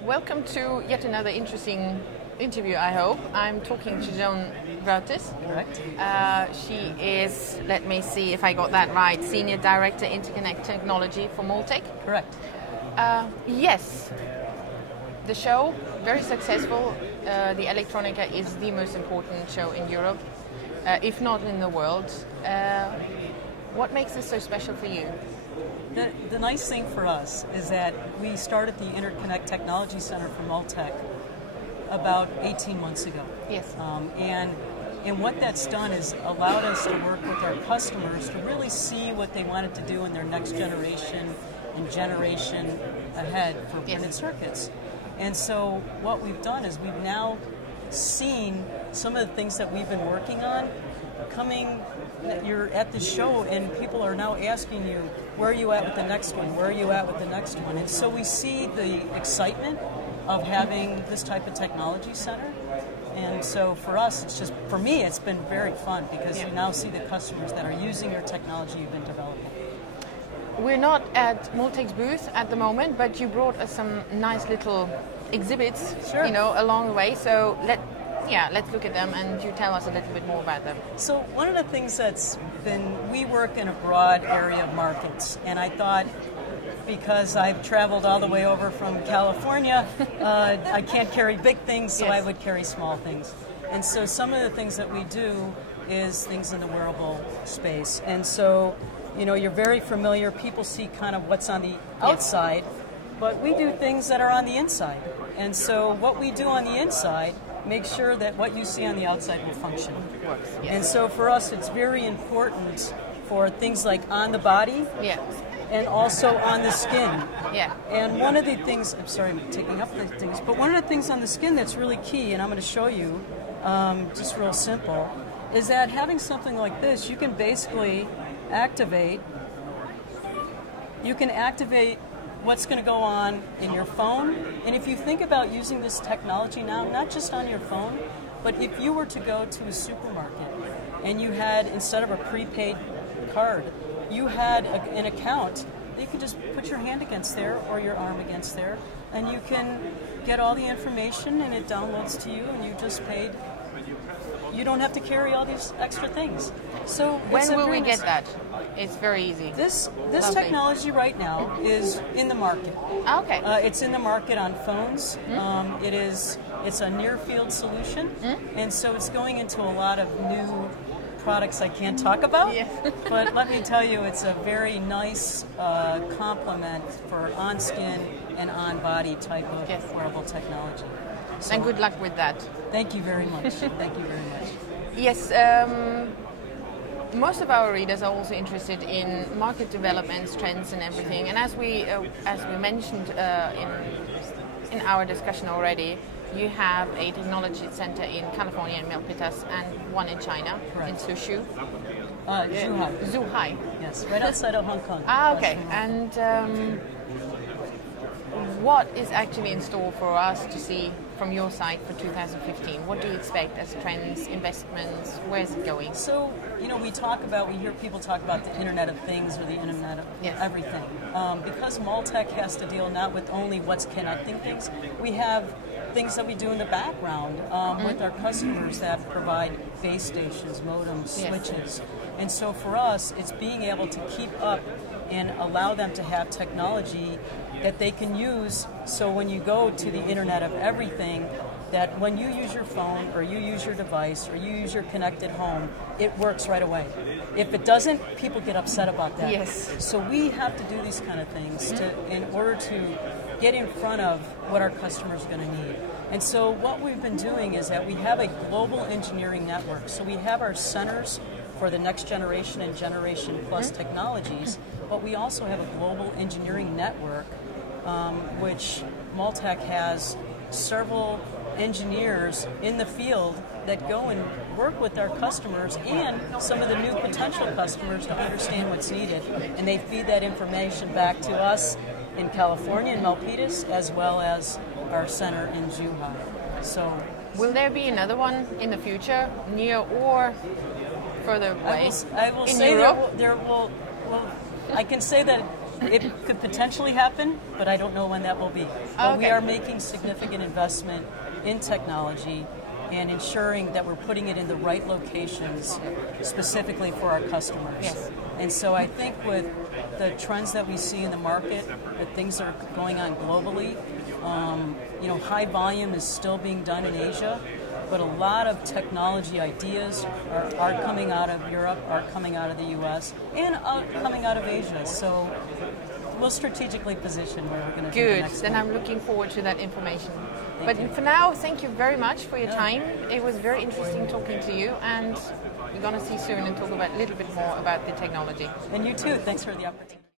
Welcome to yet another interesting interview, I hope. I'm talking to Joan Vrtis. Correct. She is, let me see if I got that right, Senior Director Interconnect Technology for Multek. Correct. Yes, the show, very successful. The Electronica is the most important show in Europe, if not in the world. What makes this so special for you? The nice thing for us is that we started the Interconnect Technology Center for Multek about 18 months ago. Yes. And what that's done is allowed us to work with our customers to really see what they wanted to do in their next generation and generation ahead for printed circuits. And so what we've done is we've now seen some of the things that we've been working on coming. You're at the show and people are now asking you, where are you at with the next one? Where are you at with the next one? And so we see the excitement of having this type of technology center. And so for us, it's just, for me, it's been very fun because you now see the customers that are using your technology you've been developing. We're not at Multek's booth at the moment, but you brought us some nice little exhibits, Sure. Along the way. So let's look at them and you tell us a little bit more about them. So one of the things that's been, we work in a broad area of markets, and I thought, because I've traveled all the way over from California, I can't carry big things, so I would carry small things. And so some of the things that we do is things in the wearable space. And so, you're very familiar, people see kind of what's on the outside, but we do things that are on the inside. And so what we do on the inside, make sure that what you see on the outside will function. And so for us, it's very important for things like on the body and also on the skin. And one of the things, I'm sorry, I'm taking up the things, but one of the things on the skin that's really key, and I'm going to show you, just real simple, is that having something like this, you can basically activate what's going to go on in your phone. And if you think about using this technology now, not just on your phone, but if you were to go to a supermarket and you had, instead of a prepaid card, you had an account, you could just put your hand against there or your arm against there, and you can get all the information and it downloads to you and you just paid. You don't have to carry all these extra things. So when will we get that? It's very easy. This technology right now is in the market. Okay. It's in the market on phones. It's a near field solution, and so it's going into a lot of new products I can't talk about. But let me tell you, it's a very nice complement for on skin and on body type of wearable technology. So, and good luck with that. Thank you very much. Thank you very much. Yes, most of our readers are also interested in market developments, trends, and everything. And as we mentioned in our discussion already, you have a technology center in California in Milpitas and one in China, in Suzhou. Zhuhai. Yes, right outside of Hong Kong. Okay. And what is actually in store for us to see from your side for 2015? What do you expect as trends, investments? Where is it going? So, we hear people talk about the Internet of Things or the Internet of everything. Because Multek has to deal not with only what's connecting things, we have things that we do in the background with our customers that provide base stations, modems, switches. And so for us, it's being able to keep up and allow them to have technology that they can use, so when you go to the Internet of Everything, that when you use your phone or you use your device or you use your connected home, it works right away. If it doesn't, people get upset about that. Yes. So we have to do these kind of things in order to get in front of what our customers are going to need. And so what we've been doing is that we have a global engineering network. So we have our centers for the next generation and generation plus technologies, but we also have a global engineering network, which Multek has several engineers in the field that go and work with our customers and some of the new potential customers to understand what's needed. And they feed that information back to us in California, in Milpitas, as well as our center in Zhuhai. So, will there be another one in the future, near or further away? I will say Europe? there will. I can say that It could potentially happen, but I don't know when that will be. But we Okay. are making significant investment in technology and ensuring that we're putting it in the right locations specifically for our customers. Yes. And so I think with the trends that we see in the market, the things that are going on globally, high volume is still being done in Asia, but a lot of technology ideas are coming out of Europe, are coming out of the U.S., and coming out of Asia. So we'll strategically position where we're going to do the Good, next then one. I'm looking forward to that information. Thank But you. for now, thank you very much for your time. It was very interesting talking to you, and we're going to see soon and talk about a little bit more about the technology. And you too. Thanks for the opportunity.